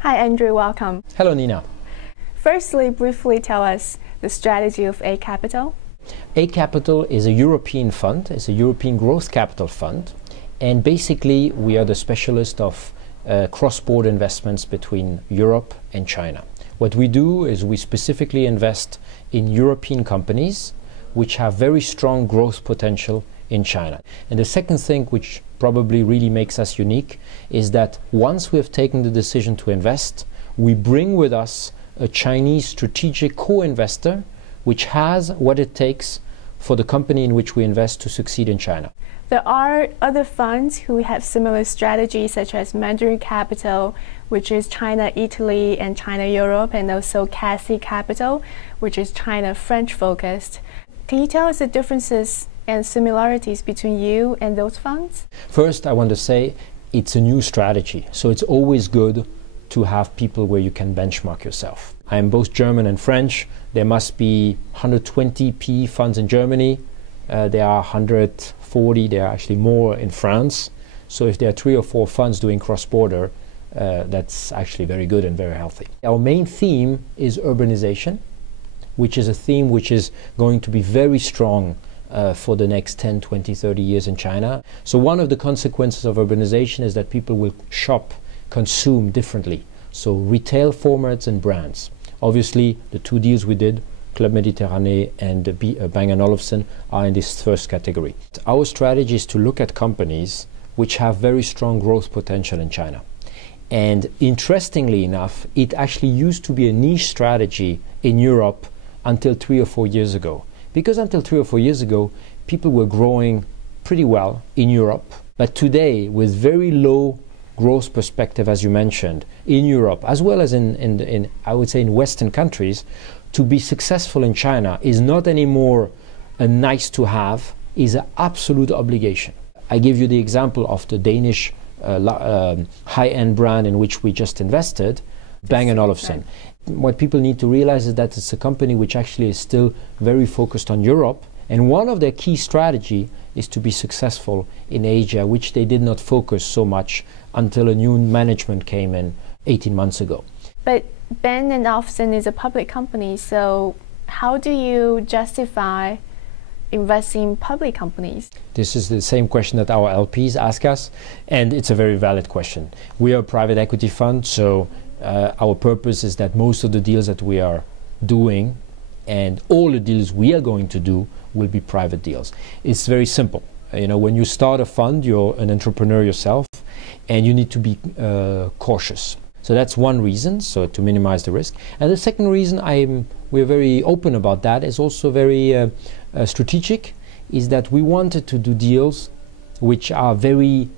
Hi, Andrew. Welcome. Hello, Nina. Firstly, briefly tell us the strategy of A Capital. A Capital is a European fund. It's a European growth capital fund. And basically, we are the specialist of cross-border investments between Europe and China. What we do is we specifically invest in European companies which have very strong growth potential in China. And the second thing, which probably really makes us unique, is that once we have taken the decision to invest, we bring with us a Chinese strategic co-investor which has what it takes for the company in which we invest to succeed in China. There are other funds who have similar strategies, such as Mandarin Capital, which is China, Italy, and China, Europe, and also Cassie Capital, which is China, French focused. Can you tell us the differences and similarities between you and those funds? First, I want to say it's a new strategy, so it's always good to have people where you can benchmark yourself. I am both German and French. There must be 120 PE funds in Germany. There are 140, there are actually more in France. So if there are 3 or 4 funds doing cross-border, that's actually very good and very healthy. Our main theme is urbanization, which is a theme which is going to be very strong for the next 10, 20, 30 years in China. So one of the consequences of urbanization is that people will shop, consume differently. So retail formats and brands. Obviously, the 2 deals we did, Club Méditerranée and Bang & Olufsen, are in this first category. Our strategy is to look at companies which have very strong growth potential in China. And interestingly enough, it actually used to be a niche strategy in Europe until 3 or 4 years ago. Because until 3 or 4 years ago, people were growing pretty well in Europe. But today, with very low growth perspective, as you mentioned, in Europe, as well as in I would say in Western countries, to be successful in China is not anymore a nice to have, is an absolute obligation. I give you the example of the Danish high-end brand in which we just invested, Bang & Olufsen. What people need to realize is that it's a company which actually is still very focused on Europe, and one of their key strategy is to be successful in Asia, which they did not focus so much until a new management came in 18 months ago. But Bang & Olufsen is a public company, so how do you justify investing in public companies? This is the same question that our LPs ask us, and it's a very valid question. We are a private equity fund, so our purpose is that most of the deals that we are doing and all the deals we are going to do will be private deals. It's very simple. You know, when you start a fund, you're an entrepreneur yourself, and you need to be cautious. So that's one reason, so to minimize the risk. And the second reason we're very open about that is also very strategic, is that we wanted to do deals which are very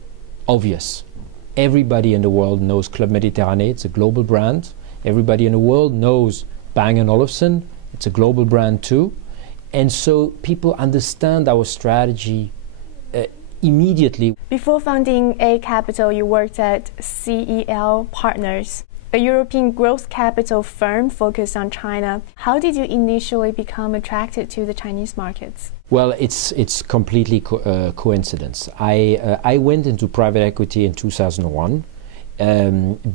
obvious. Everybody in the world knows Club Méditerranée, it's a global brand. Everybody in the world knows Bang & Olufsen, it's a global brand too. And so people understand our strategy immediately. Before founding A Capital, you worked at CEL Partners, a European growth capital firm focused on China. How did you initially become attracted to the Chinese markets? Well, it's completely coincidence. I went into private equity in 2001.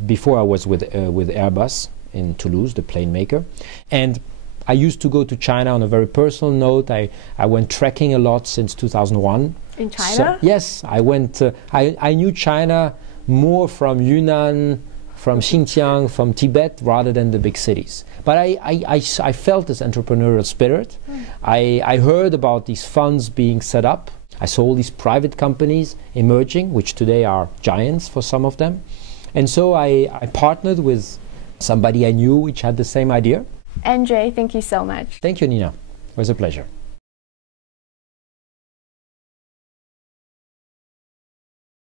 Before I was with Airbus in Toulouse, the plane maker. And I used to go to China on a very personal note. I went trekking a lot since 2001. In China? So, yes, I went. I knew China more from Yunnan, from Xiang, from Tibet, rather than the big cities. But I felt this entrepreneurial spirit. I heard about these funds being set up. I saw all these private companies emerging, which today are giants for some of them. And so I partnered with somebody I knew which had the same idea. André, thank you so much. Thank you, Nina. It was a pleasure.